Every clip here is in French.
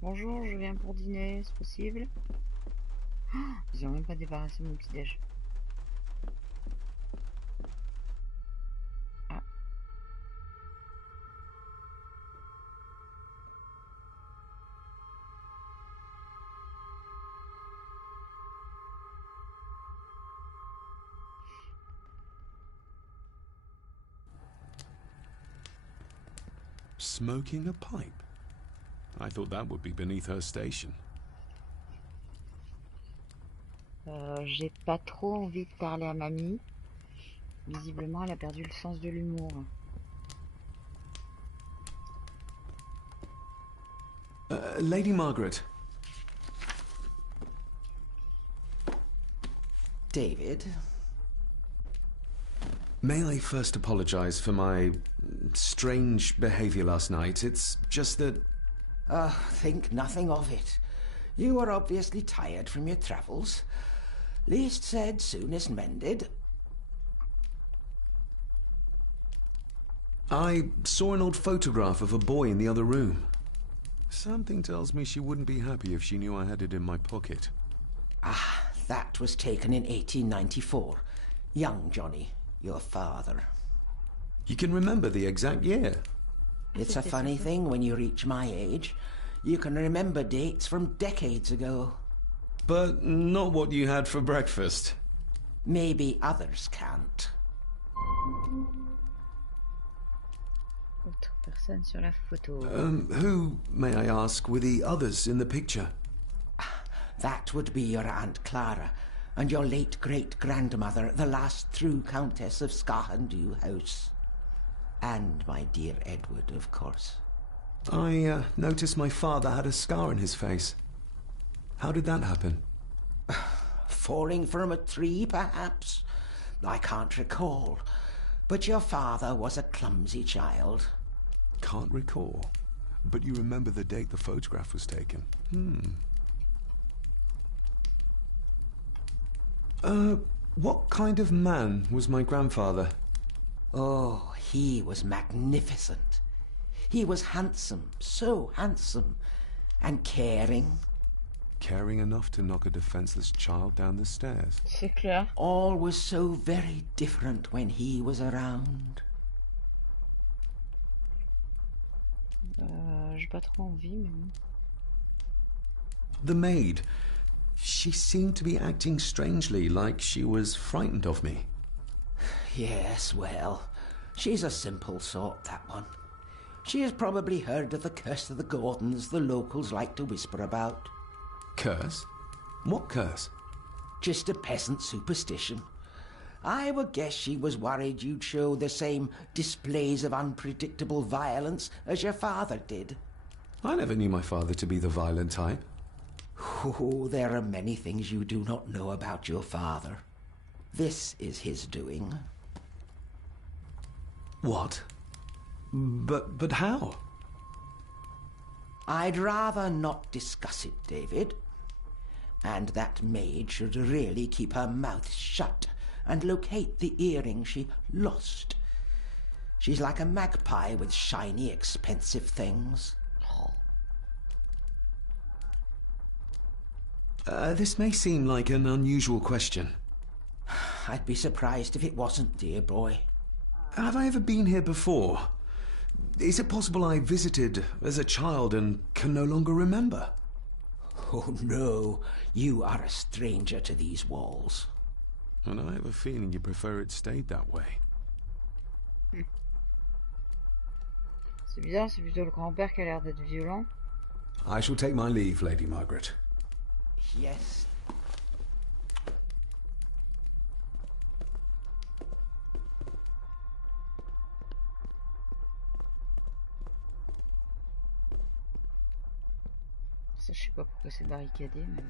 Bonjour, je viens pour dîner, c'est possible? Ils ont même pas débarrassé mon petit-déj. Ah. Smoking a pipe? I thought that would be beneath her station. J'ai pas trop envie de parler à mamie. Visiblement, elle a perdu le sens de l'humour. Lady Margaret. David? May I first apologize for my strange behavior last night? It's just that... Think nothing of it. You were obviously tired from your travels. Least said, soonest mended. I saw an old photograph of a boy in the other room. Something tells me she wouldn't be happy if she knew I had it in my pocket. Ah, that was taken in 1894. Young Johnny, your father. You can remember the exact year. It's a funny thing when you reach my age. You can remember dates from decades ago. But not what you had for breakfast. Maybe others can't. Autre personne sur la photo. Who, may I ask, were the others in the picture? That would be your Aunt Clara and your late great-grandmother, the last true Countess of Scahandew House. And my dear Edward, of course. I noticed my father had a scar on his face. How did that happen? Falling from a tree, perhaps? I can't recall. But your father was a clumsy child. Can't recall. But you remember the date the photograph was taken. What kind of man was my grandfather? Oh, he was magnificent. He was handsome, so handsome, and caring. Caring enough to knock a defenseless child down the stairs. C'est clair. All was so very different when he was around. J'ai pas trop envie, mais bon. The maid. She seemed to be acting strangely, like she was frightened of me. Yes, well, she's a simple sort, that one. She has probably heard of the curse of the Gordons the locals like to whisper about. Curse? What curse? Just a peasant superstition. I would guess she was worried you'd show the same displays of unpredictable violence as your father did. I never knew my father to be the violent type. Oh, there are many things you do not know about your father. This is his doing. What? But how? I'd rather not discuss it, David. And that maid should really keep her mouth shut and locate the earring she lost. She's like a magpie with shiny, expensive things. This may seem like an unusual question. I'd be surprised if it wasn't, dear boy. Have I ever been here before? Is it possible I visited as a child and can no longer remember? Oh, no. You are a stranger to these walls. And I have a feeling you prefer it stayed that way. C'est bizarre, c'est plutôt le grand-père qui a l'air d'être violent. I shall take my leave, Lady Margaret. Yes. Ça, je sais pas pourquoi c'est barricadé, mais...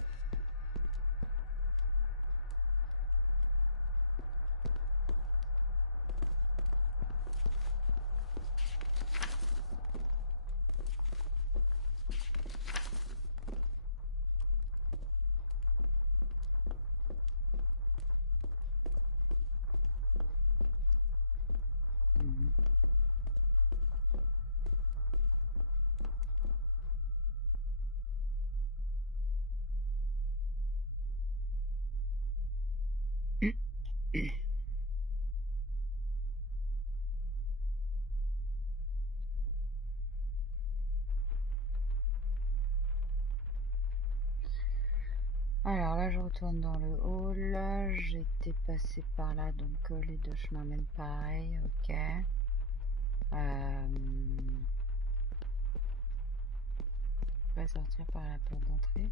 Alors là, je retourne dans le hall. J'étais passé par là, donc les deux chemins mènent pareil. Ok. On va sortir par la porte d'entrée.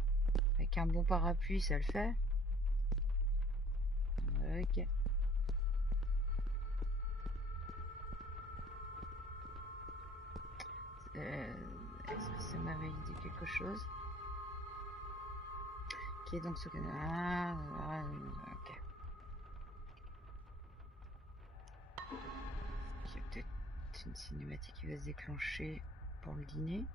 Avec un bon parapluie, ça le fait. Ok. Est-ce que ça m'a validé quelque chose? Qui est donc ce que... ok. Il y a peut-être une cinématique qui va se déclencher pour le dîner.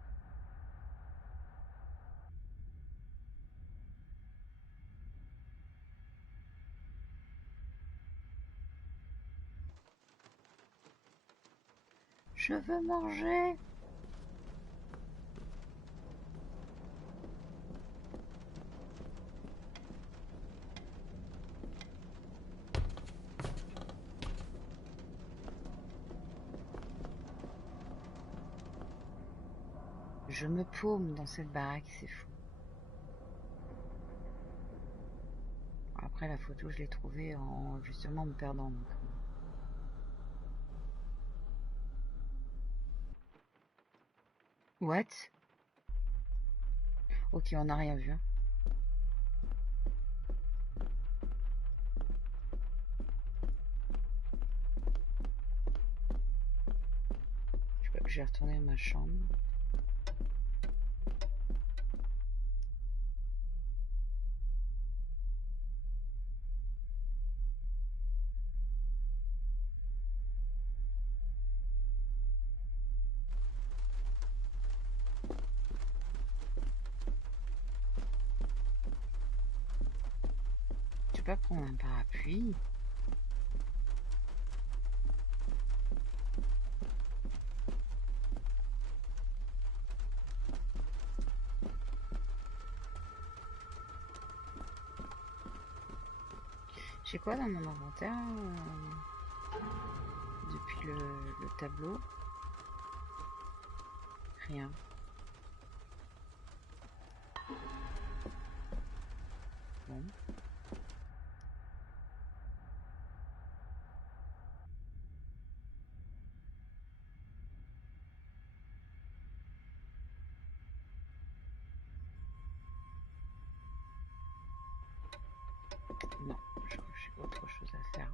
Je veux manger. Je me paume dans cette baraque, c'est fou. Après la photo, je l'ai trouvée en justement me perdant. Donc. What? Ok, on n'a rien vu. Hein. Je vais retourner dans ma chambre. Tu peux pas prendre un parapluie? J'ai quoi dans mon inventaire depuis le tableau? Rien. Bon. Non, j'ai autre chose à faire.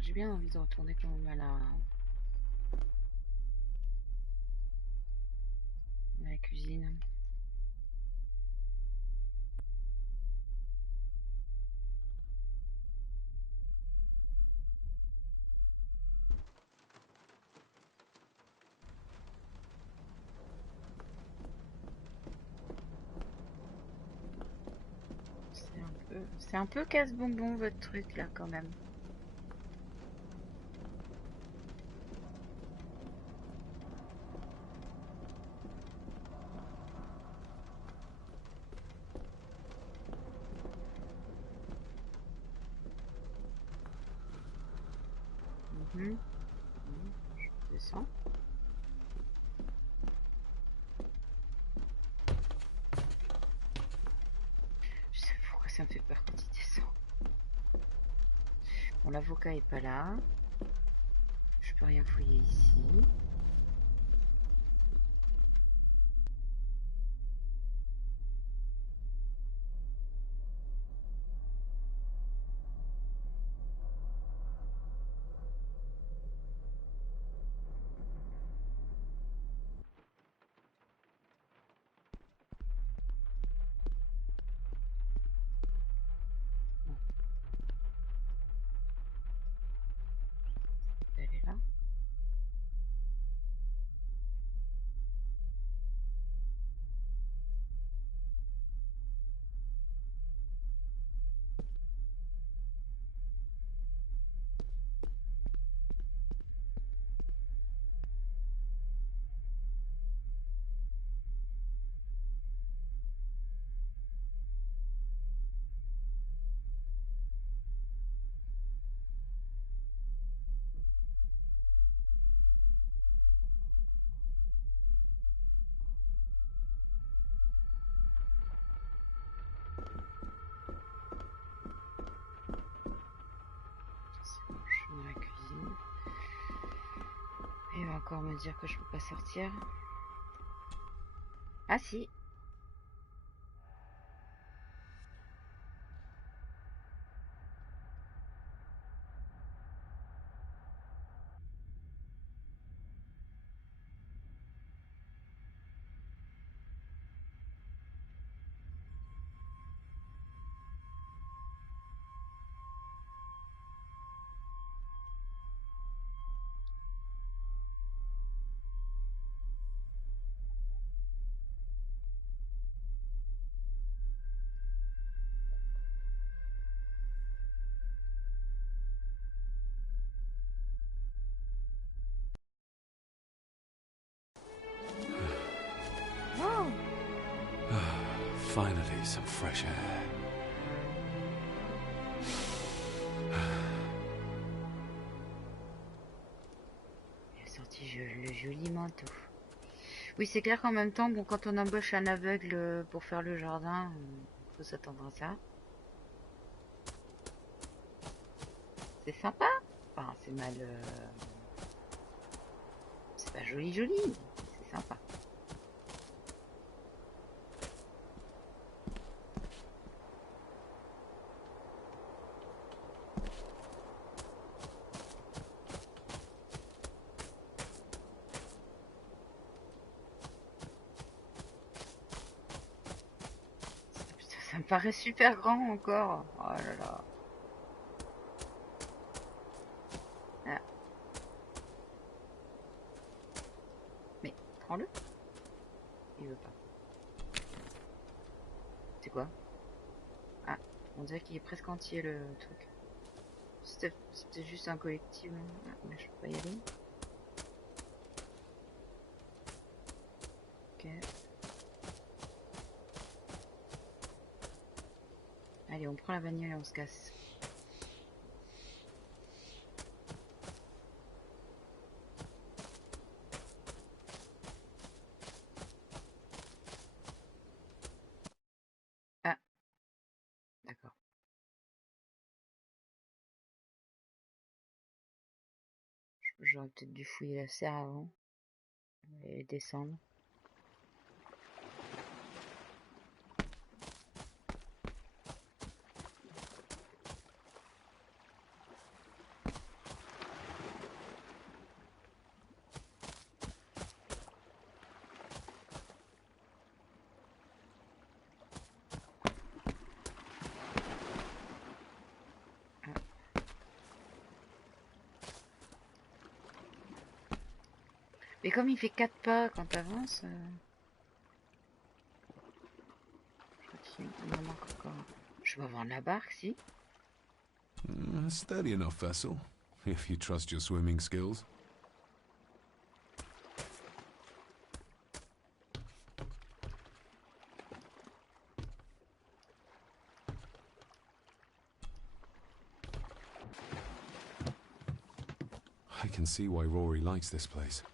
J'ai bien envie de retourner quand même à la cuisine. C'est un peu casse-bonbon votre truc là quand même. Je descends. Je sais pas pourquoi ça me fait peur quand il descend. Bon, l'avocat est pas là. Je peux rien fouiller ici. Bon. Elle est là. Il va encore me dire que je peux pas sortir. Ah si. Oh. Finally, some fresh air. Il a sorti le joli manteau. Oui, c'est clair qu'en même temps, bon, quand on embauche un aveugle pour faire le jardin, il faut s'attendre à ça. C'est sympa. Enfin, c'est mal... C'est pas joli joli, c'est sympa. Putain, ça me paraît super grand encore. Oh là là. Ah. Mais, prends-le. Il veut pas. C'est quoi? Ah, on dirait qu'il est presque entier le truc. C'était juste un collectif. Ah, mais je peux pas y aller. Ok. Allez, on prend la bagnole et on se casse. Ah, d'accord. J'aurais peut-être dû fouiller la serre avant et descendre. Mais comme il fait 4 pas quand t'avances, je crois qu'il m'en manque encore. Je vais avoir la barque, si. Steady enough vessel, if you trust your swimming skills. I can see why Rory likes this place.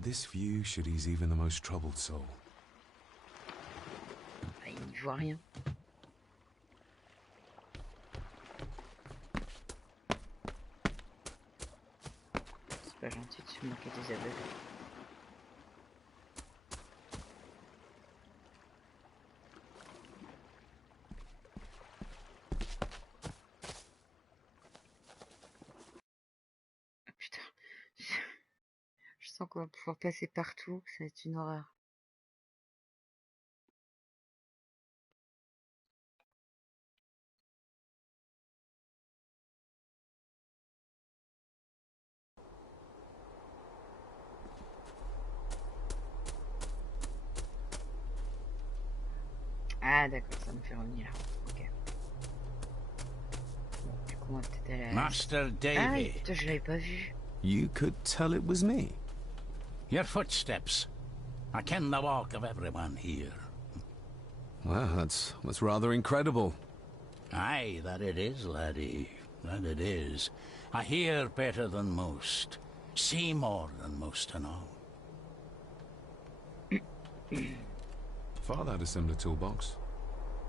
This view should ease even the most troubled soul. Ah, il n'y voit rien. C'est pas gentil de se moquer des aveugles. Ah, putain. Je sens qu'on va pouvoir passer partout, ça va être une horreur. Ah d'accord, ça me fait revenir là. Ok. Bon, du coup, on va peut-être aller à la... Master Ah, Davy, putain, je l'avais pas vu. You could tell it was me. your footsteps. I ken the walk of everyone here. Well, that's rather incredible. Aye, that it is, laddie. That it is. I hear better than most. See more than most to know. Father had a similar toolbox,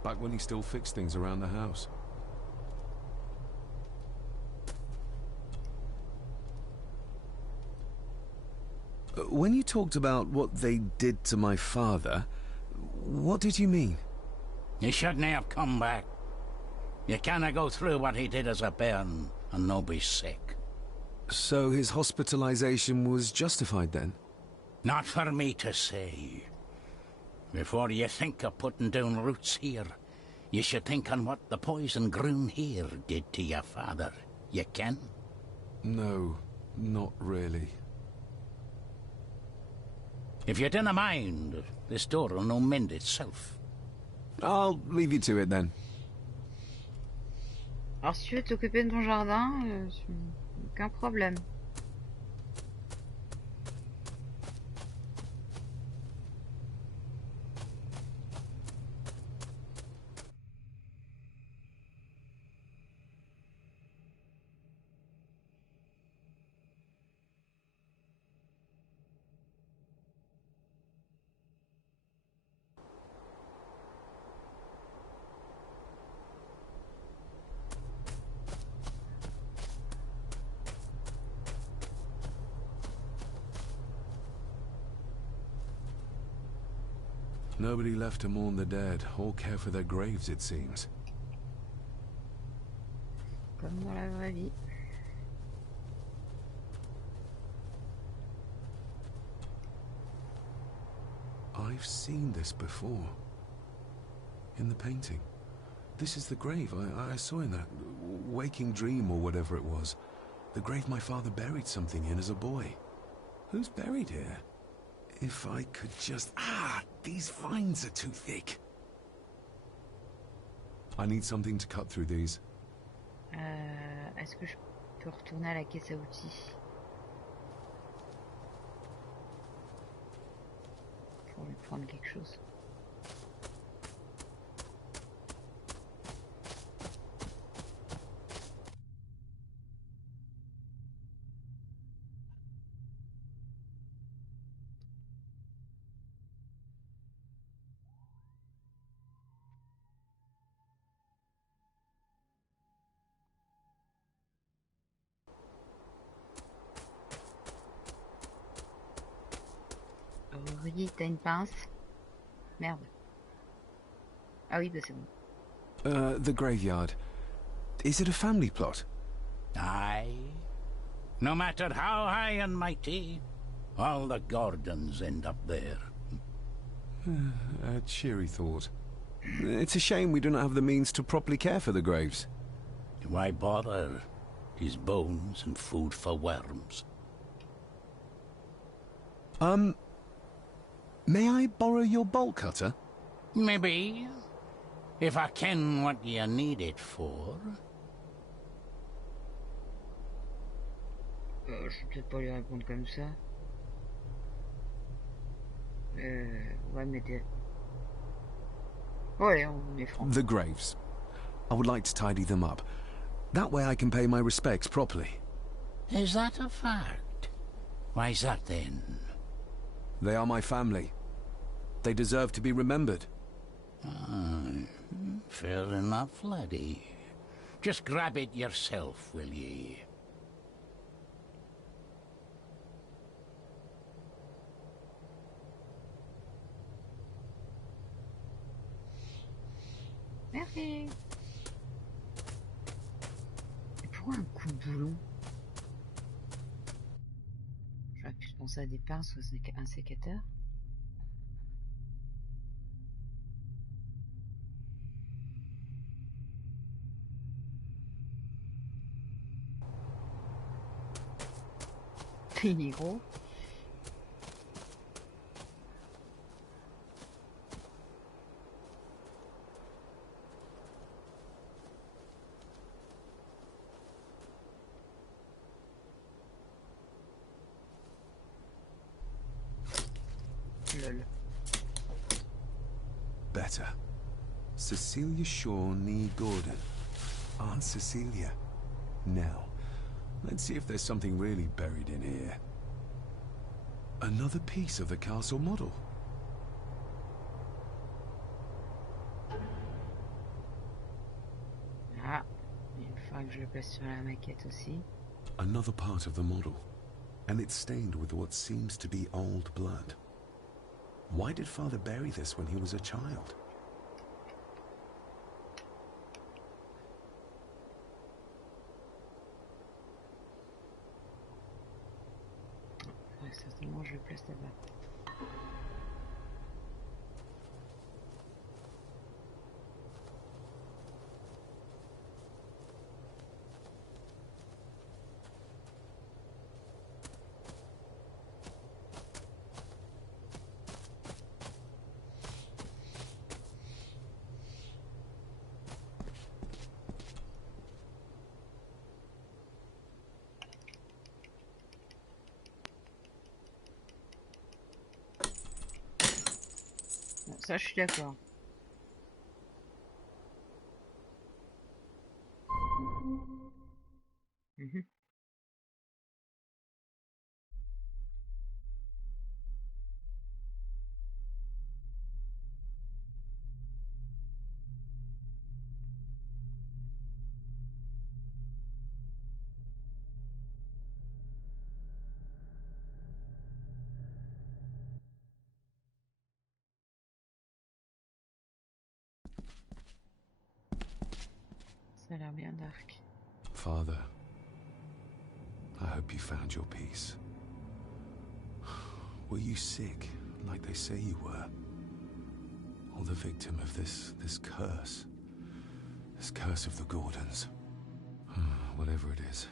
back when he still fixed things around the house. When you talked about what they did to my father, what did you mean? You shouldn't have come back. You canna go through what he did as a bairn and no be sick. So his hospitalization was justified then? Not for me to say. Before you think of putting down roots here, you should think on what the poison grown here did to your father. You can? No, not really. If you dinna mind, this door will no mend itself. I'll leave you to it then. Alors si tu veux t'occuper de ton jardin, aucun problème. Nobody left to mourn the dead or care for their graves, it seems. Comme dans la vraie vie. I've seen this before. In the painting. This is the grave I saw in that waking dream or whatever it was. The grave my father buried something in as a boy. Who's buried here? If I could just... Ah! These vines are too thick. I need something to cut through these. Est-ce que je peux retourner à la caisse à outils pour lui prendre quelque chose? Rudy, t'as une pince? Merde. Ah oui, bah c'est bon. The graveyard. Is it a family plot? Aye. No matter how high and mighty, all the Gordons end up there. A cheery thought. It's a shame we do not have the means to properly care for the graves. Why bother? His bones and food for worms. May I borrow your bolt cutter? Maybe. If I ken what you need it for. Je vais peut-être pas lui répondre comme ça. Ouais, mais ouais, on est franc. The graves. I would like to tidy them up. That way I can pay my respects properly. Is that a fact? Why's that then? They are my family. They deserve to be remembered. Fair enough, laddie. Just grab it yourself, will ye? Merci. Et pourquoi un coup de boulon? J'aurais pu penser à des pinces ou un sécateur. Il est gros. Lol. Better. Cecilia Shaw Nee Gordon. Aunt Cecilia. Now, let's see if there's something really buried in here. Another piece of the castle model. Ah, il faudra que je le place sur la maquette aussi. Another part of the model. and it's stained with what seems to be old blood. Why did Father bury this when he was a child? Ouais, certainement, je le place là-bas. Ça, je suis d'accord. Mhm. Ça a l'air bien dark. Father, I hope you found your peace. Were you sick, like they say you were? Or the victim of this curse? This curse of the Gordons? Whatever it is,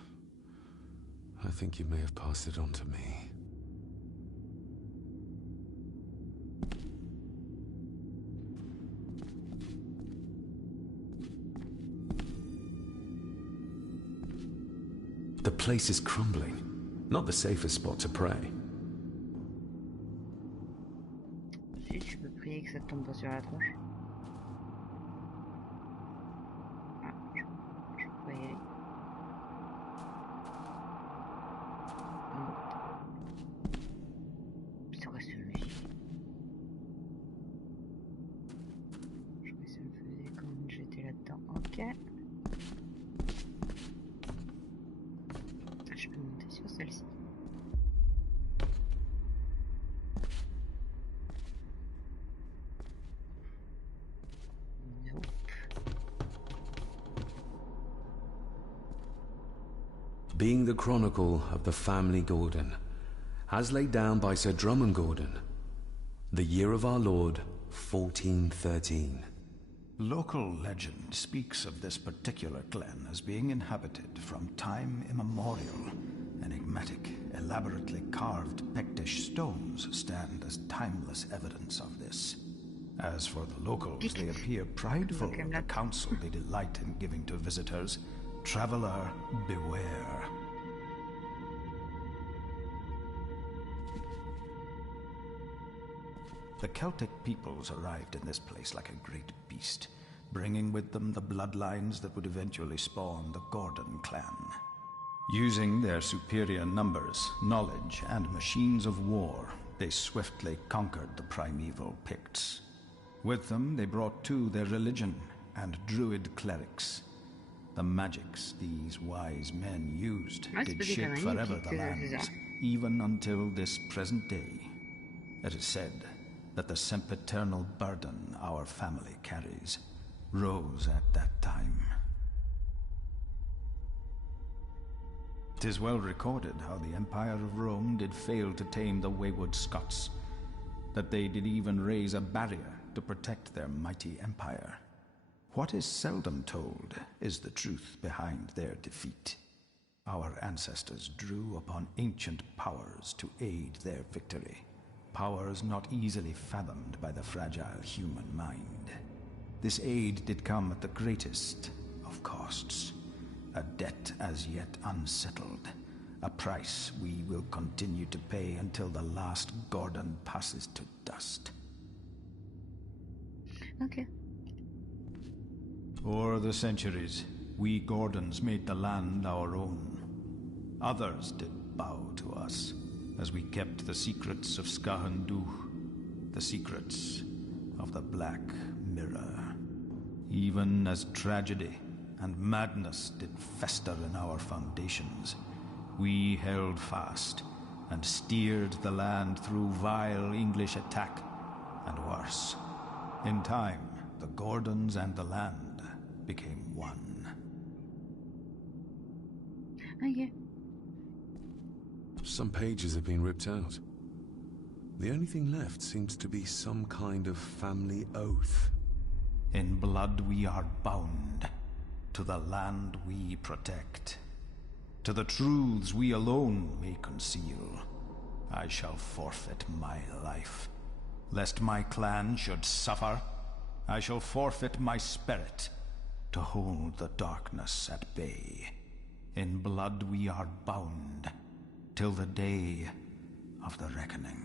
I think you may have passed it on to me. The place is crumbling. Not the safest spot to pray. Si tu peux prier que ça te tombe pas sur la tronche. Ah, je peux pas y aller. C'est quoi cette musique? Je crois que ça me faisait quand j'étais là-dedans. Ok. Je peux monter sur celle-ci. Nope. Being the chronicle of the family Gordon, as laid down by Sir Drummond Gordon, the year of our Lord, 1413. Local legend speaks of this particular clan as being inhabited from time immemorial. Enigmatic, elaborately carved Pictish stones stand as timeless evidence of this. As for the locals, they appear prideful of the counsel they delight in giving to visitors. Traveler, beware. The Celtic peoples arrived in this place like a great beast, bringing with them the bloodlines that would eventually spawn the Gordon clan. Using their superior numbers, knowledge, and machines of war, they swiftly conquered the primeval Picts. With them, they brought too their religion and druid clerics. The magics these wise men used did shape forever the lands, even until this present day. It is said that the sempiternal burden our family carries rose at that time. 'Tis well recorded how the Empire of Rome did fail to tame the wayward Scots, that they did even raise a barrier to protect their mighty empire. What is seldom told is the truth behind their defeat. Our ancestors drew upon ancient powers to aid their victory. Powers not easily fathomed by the fragile human mind. This aid did come at the greatest of costs. A debt as yet unsettled. A price we will continue to pay until the last Gordon passes to dust. Okay. O'er the centuries, we Gordons made the land our own. Others did bow to us, as we kept the secrets of Skahanduch, the secrets of the Black Mirror. Even as tragedy and madness did fester in our foundations, we held fast and steered the land through vile English attack and worse. In time, the Gordons and the land became one. Okay. Some pages have been ripped out. The only thing left seems to be some kind of family oath. In blood we are bound to the land we protect. To the truths we alone may conceal. I shall forfeit my life. Lest my clan should suffer, I shall forfeit my spirit to hold the darkness at bay. In blood we are bound till the day of the reckoning.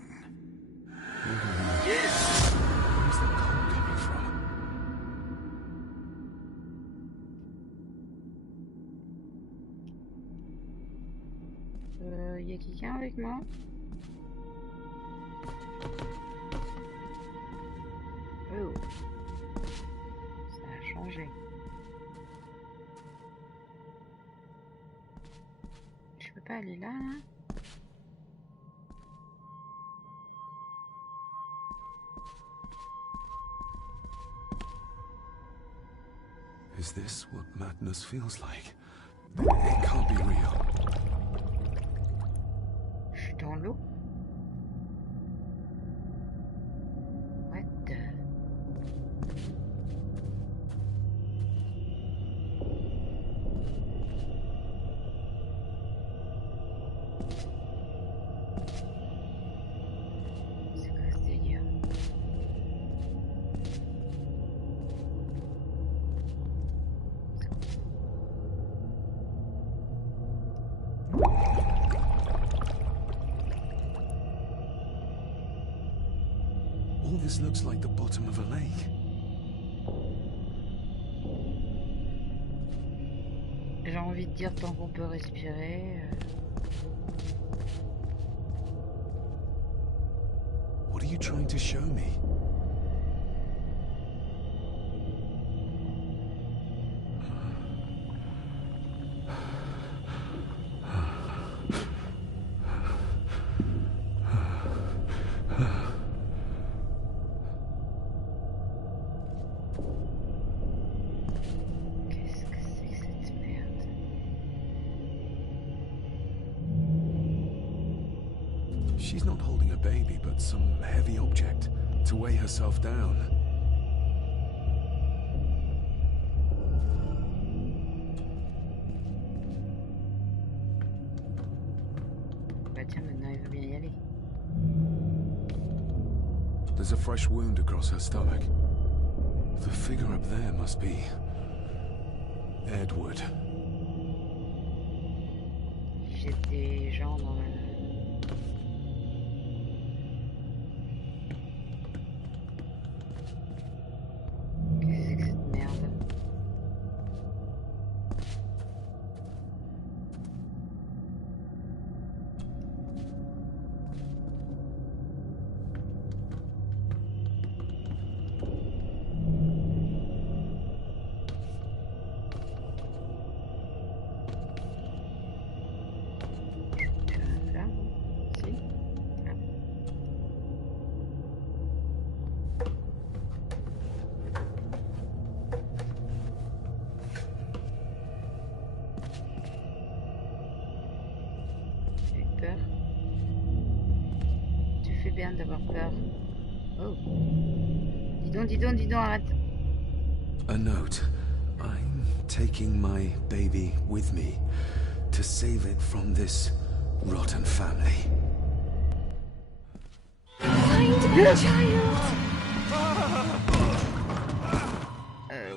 Where's the cold coming from? Y a quelqu'un avec moi? Oh, ça a changé. Je peux pas aller là, là? Is this what madness feels like? It can't be real. Je suis dans l'eau? What the... C'est quoi ce délire? All this looks like the bottom of a lake. J'ai envie de dire tant qu'on peut respirer. What are you trying to show me? Qu'est-ce que c'est que cette merde? She's not holding a baby, but some heavy object to weigh herself down. Bah tiens, maintenant il veut bien y aller. There's a fresh wound across her stomach. The figure up there must be Edward. Il jette des gens dans la... Qu'est-ce que c'est que cette merde? Tu vas rien faire, non? Si? Ah. J'ai eu peur. Tu fais bien d'avoir peur. Oh. Dis donc, arrête. A note. I'm taking my baby with me to save it from this rotten family.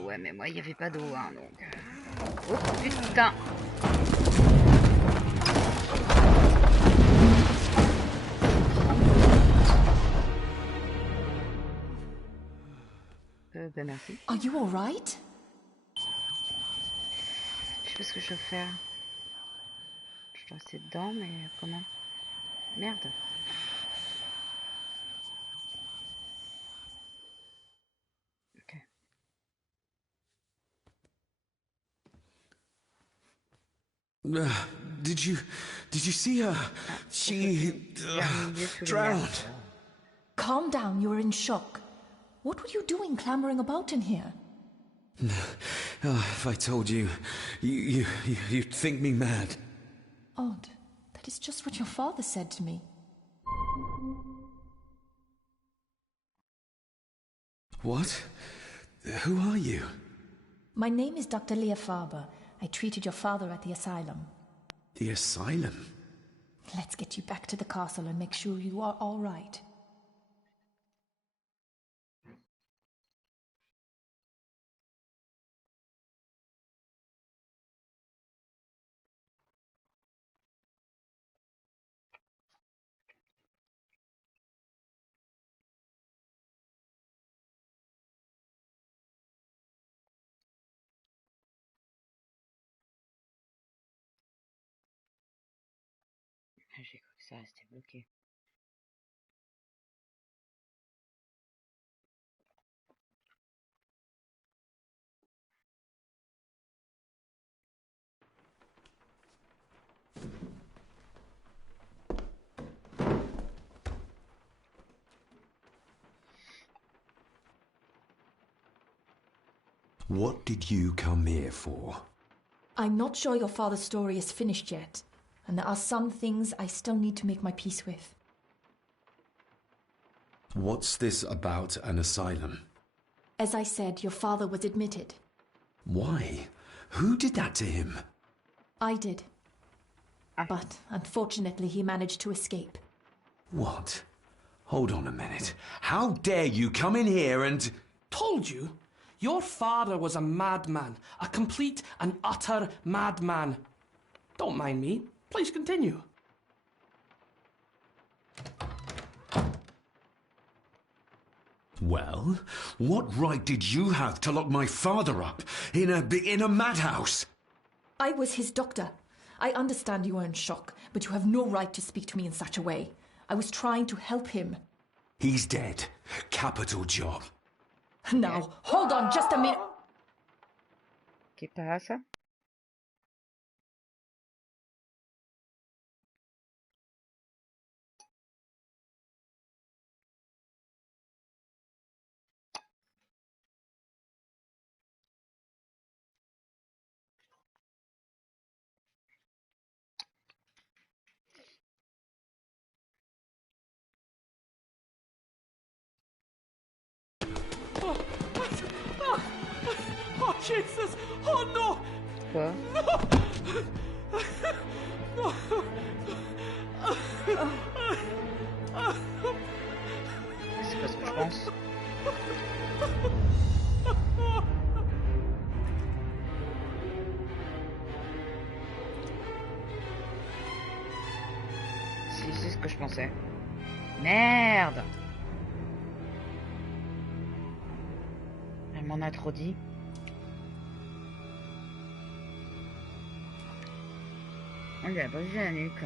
Ouais, mais moi, il n'y avait pas d'eau, hein, donc... Oh, putain! Ben merci. Are you all right? Je sais pas ce que je dois faire. Je dois rester dedans, mais comment? Merde. Ok. did you see her? She drowned. Calm down, you're in shock. What were you doing clambering about in here? If I told you, you'd think me mad. Odd. That is just what your father said to me. What? Who are you? My name is Dr. Leah Farber. I treated your father at the asylum. The asylum? Let's get you back to the castle and make sure you are all right. J'ai cru que ça restait bloqué. What did you come here for? I'm not sure your father's story is finished yet, and there are some things I still need to make my peace with. What's this about an asylum? As I said, your father was admitted. Why? Who did that to him? I did. But, unfortunately, he managed to escape. What? Hold on a minute. How dare you come in here and... Told you? Your father was a madman. A complete and utter madman. Don't mind me. Please continue. Well, what right did you have to lock my father up in a madhouse? I was his doctor. I understand you are in shock, but you have no right to speak to me in such a way. I was trying to help him. He's dead. Capital job. Now, hold on just a minute. ¿Qué pasa? Oh, Jesus! Oh, no! Quoi? No! C'est pas ce que je pense. Si, c'est ce que je pensais. Merde! Elle m'en a trop dit. On lui a brisé la nuque.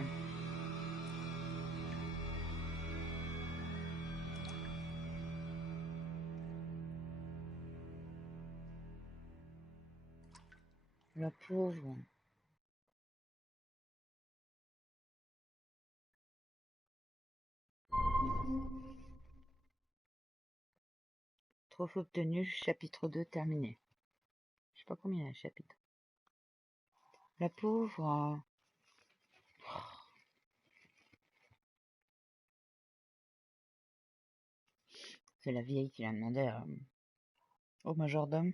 La pauvre. Trophée obtenu, chapitre 2 terminé. Je sais pas combien il y a de chapitres. La pauvre. C'est la vieille qui l'a demandé au majordome.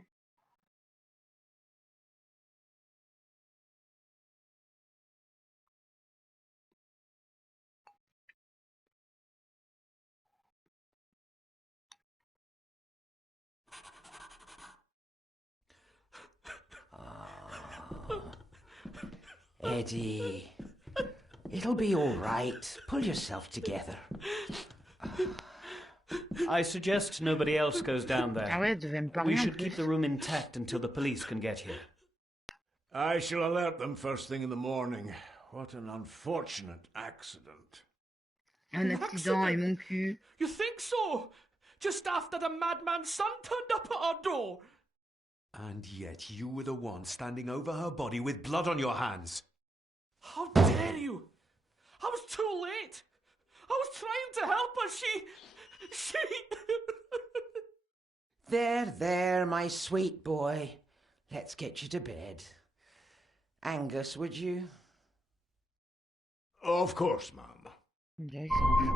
Eddie, it'll be all right. Pull yourself together. I suggest nobody else goes down there. Ah ouais, elle devait me parler We en should plus. keep the room intact until the police can get here. I shall alert them first thing in the morning. What an unfortunate accident. Un accident et mon cul. You think so? Just after the madman's son turned up at our door. And yet you were the one standing over her body with blood on your hands. How dare you? I was too late. I was trying to help her. She... There, my sweet boy. Let's get you to bed. Angus, would you? Of course, ma'am.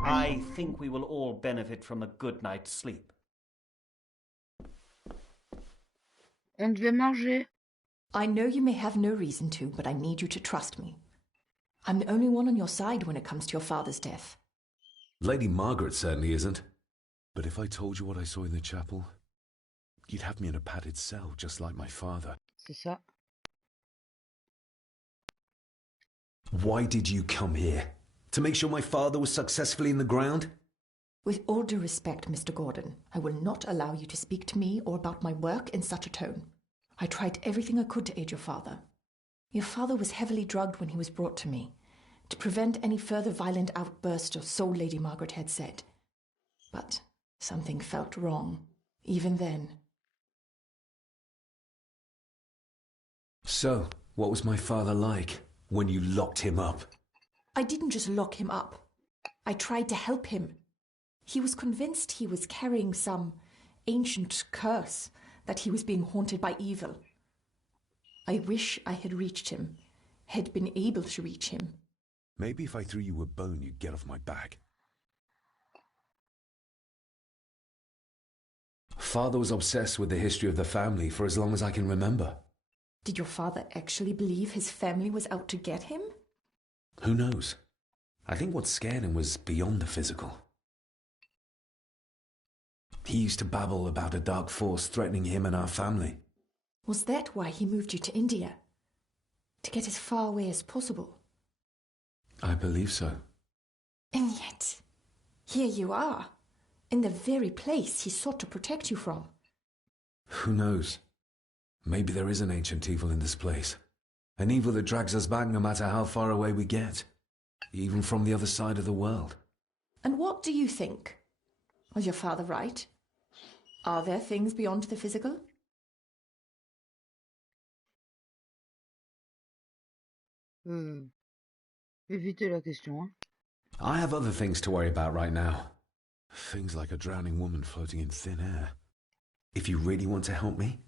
I think we will all benefit from a good night's sleep. On devait manger. I know you may have no reason to, but I need you to trust me. I'm the only one on your side when it comes to your father's death. Lady Margaret certainly isn't. But if I told you what I saw in the chapel, you'd have me in a padded cell, just like my father. C'est ça. Why did you come here? To make sure my father was successfully in the ground? With all due respect, Mr. Gordon, I will not allow you to speak to me or about my work in such a tone. I tried everything I could to aid your father. Your father was heavily drugged when he was brought to me, to prevent any further violent outburst, or so Lady Margaret had said. But something felt wrong, even then. So, what was my father like when you locked him up? I didn't just lock him up. I tried to help him. He was convinced he was carrying some ancient curse, that he was being haunted by evil. I wish I had reached him, had been able to reach him. Maybe if I threw you a bone, you'd get off my back. Father was obsessed with the history of the family for as long as I can remember. Did your father actually believe his family was out to get him? Who knows? I think what scared him was beyond the physical. He used to babble about a dark force threatening him and our family. Was that why he moved you to India? To get as far away as possible? I believe so. And yet, here you are, in the very place he sought to protect you from. Who knows? Maybe there is an ancient evil in this place. An evil that drags us back no matter how far away we get. Even from the other side of the world. And what do you think? Was your father right? Are there things beyond the physical? Évitez la question, hein. I have other things to worry about right now. Things like a drowning woman floating in thin air. If you really want to help me,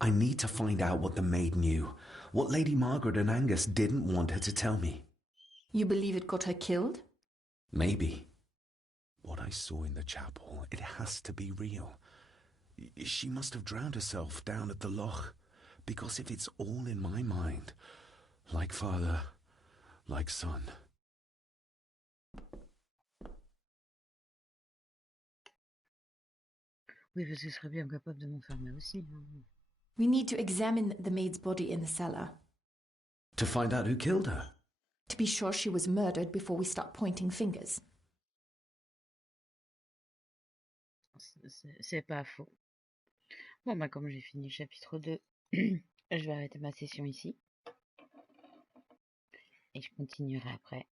I need to find out what the maid knew. What Lady Margaret and Angus didn't want her to tell me. You believe it got her killed? Maybe. What I saw in the chapel, it has to be real. She must have drowned herself down at the loch. Because if it's all in my mind, like father, like son. Oui, parce que je serais bien capable de m'enfermer aussi. Hein. We need to examine the maid's body in the cellar. To find out who killed her? To be sure she was murdered before we start pointing fingers. C'est pas faux. Bon, bah comme j'ai fini le chapitre 2, je vais arrêter ma session ici. Et je continuerai après.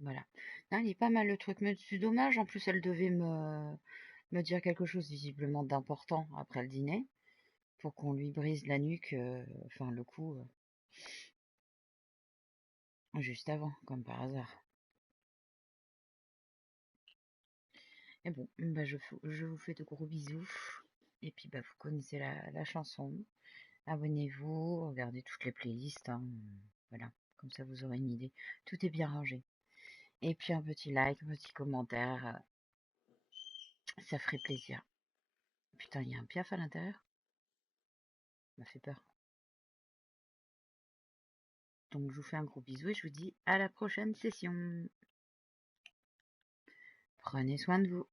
Voilà. Non, il est pas mal le truc, mais c'est dommage. En plus, elle devait me dire quelque chose visiblement d'important après le dîner. Pour qu'on lui brise la nuque, enfin le cou, juste avant, comme par hasard. Et bon, bah je vous fais de gros bisous. Et puis bah vous connaissez la chanson. Abonnez-vous, regardez toutes les playlists. Hein. Voilà, comme ça vous aurez une idée. Tout est bien rangé. Et puis un petit like, un petit commentaire. Ça ferait plaisir. Putain, il y a un piaf à l'intérieur. Ça m'a fait peur. Donc je vous fais un gros bisou et je vous dis à la prochaine session. Prenez soin de vous.